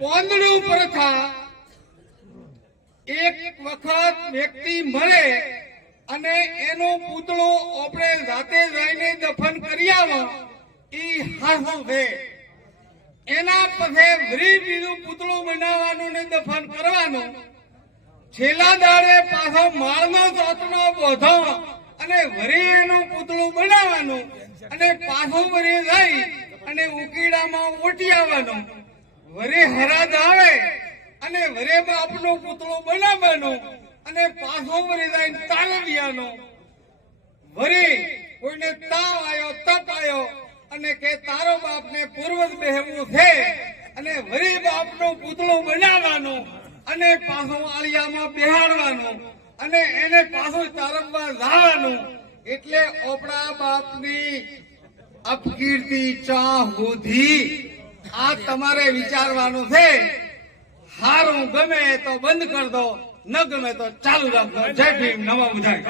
પોંદડું પ્રથા એક વખત વ્યક્તિ મરે અને એનો પૂતળો આપણે રાતે જઈને દફન કરી આવો ઈ હાસું છે. એના પછી વરી બીજું પૂતળું બનાવવાનું ને દફન કરવાનું. છેલ્લા દાડે પાછો માળનો ચોથનો બોધો અને વરી એનું પૂતળું બનાવવાનું અને પાછું વરી જઈ અને ઉકીડામાં ઓટી આવવાનું. વરે હરાજ આવે અને વરે બાપનું પૂતળું બનાવવાનું અને પાછો વરે જઈને તાલવિયાનો. વરે કોઈને તાવ આવ્યો તપ આવ્યો અને કે તારો બાપને પૂર્વજ બેહવું છે અને વરે બાપનું પૂતળું બનાવવાનું અને પાછું આળિયામાં બેહાડવાનું અને એને પાછું તારકમાં લાવવાનું. એટલે આપણા બાપની અપકીર્તિ ચા હોધી આ તમારે વિચારવાનું છે. હારું ગમે તો બંધ કર દો, ન ગમે તો ચાલુ રાખો. જય ભીમ, નમો બુદ્ધાય.